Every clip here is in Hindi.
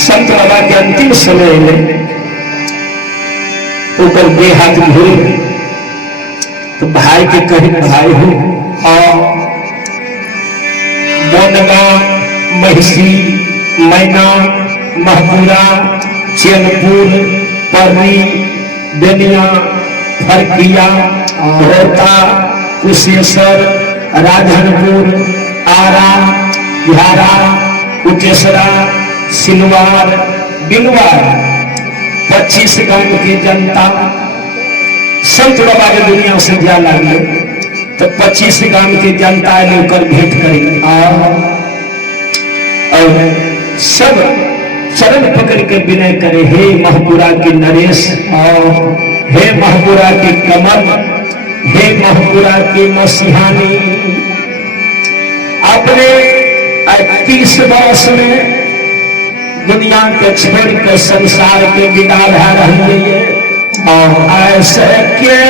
संत बाबा के अंतिम समय में ऊपर दे हाथ धोए तो भाई के कहे भाई हो मोनगा महिषी मैना महपुरा चैनपुर पर्री बेनिया फरकिया होता कुशेश्वर राजनपुर आरा बिहारा उटेसरा सिलवार बिलवार 25 गांव की जनता संत बाबा के दुनिया से जा लगे तो 25 गांव की जनता लेकर भेंट करेंगे और सब चरण पकड़ के विनय करे, हे महपुरा के नरेश हे महपुरा के कमल, हे महपुरा के मसीहानी, अपने 30 वर्ष में दुनिया के छोड़ के संसार के विदा भा रही है और ऐसे के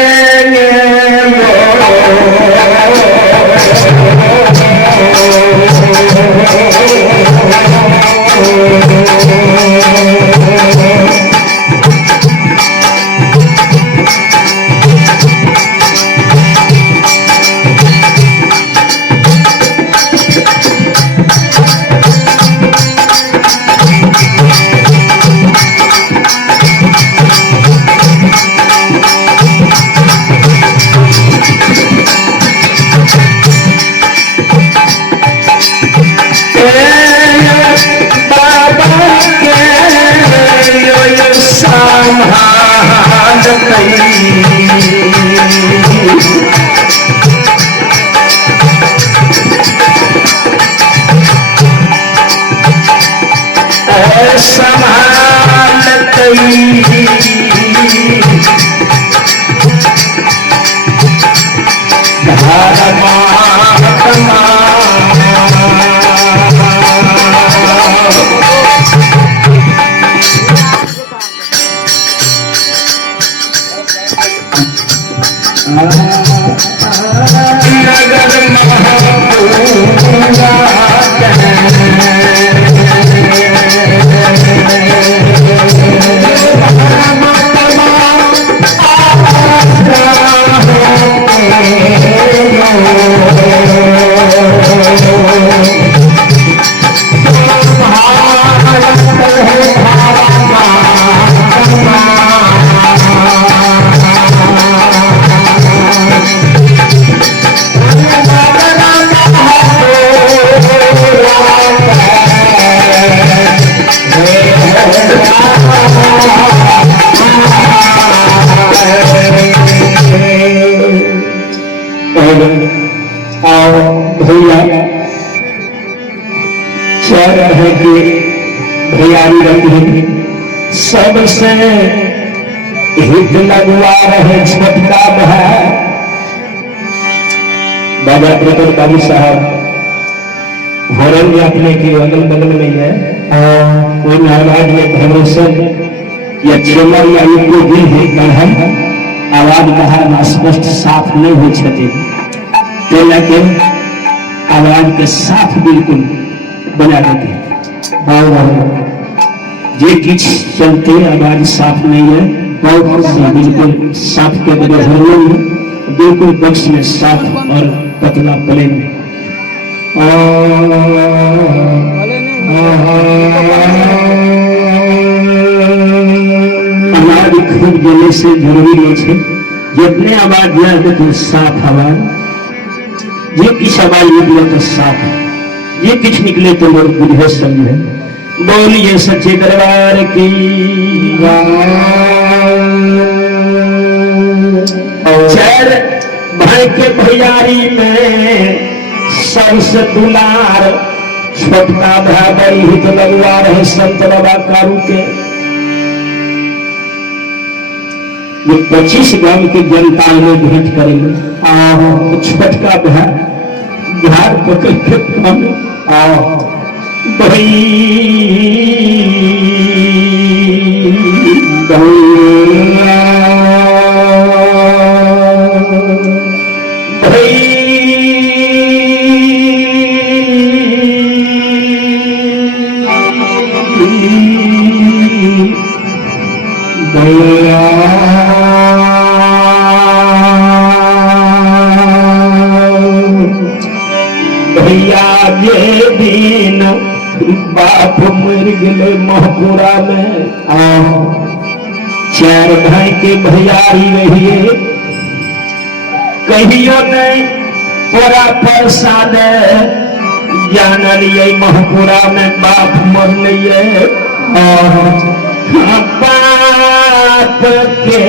सबसे हित लगवा रहे छोटका भाई बाबा प्रकट बाबू साहब हॉर्न में अपने के अगल बगल में है और आवाज में भरोसा या चेमर या कोई भी है गढ़न आवाज बाहर स्पष्ट साफ नहीं हो सकती लेकिन आवाज के साफ बिल्कुल बना देते ये किच चलते आवाज साफ नहीं है बहुत बिल्कुल साफ के बगैर बिल्कुल बक्स में साफ और पतला प्लेन में आवाज खूब देने से जरूरी है जितने आवाज दिया तो साफ आवाज ये किस आवाज निकले तो साफ ये किस निकले तो लोग बुझे समझे। बोलिए सच्चे दरबार की चैर भाई के भैयारी में सबसे दुलार छोटका भाई बड़ी हित लगवा रहे संत बाबा कारू के 25 गांव की जनता में भेंट करेंगे छोटका भाई घर पकड़ के भाई बाप मर गए महपुरा में। चार भाई के भैयारी रहिए कहियो नहीं तोरा प्रसाद जानलिए महपुरा में बाप मर लिए बाप के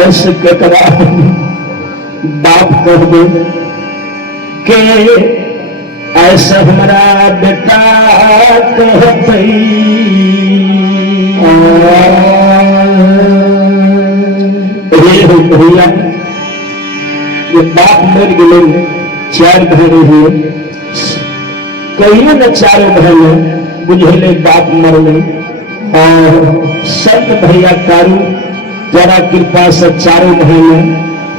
ऐसे कतरा बाप कह दे के ऐसा हमारा बेटा कहते भैया ये बाप मर गए चार भाई हुए कहिए न चारों भाई बुझे बाप मर गए और संत भैया तारू जरा कृपा से चारों महीने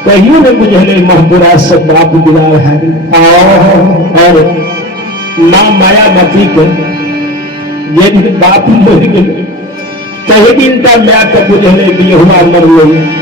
कहियो ने बुझले महपुरा से बाप गिरा है और माँ माया मती के ये बाप मर गए कहीं दिन का मैं तो बुझले भी हुआ मर गई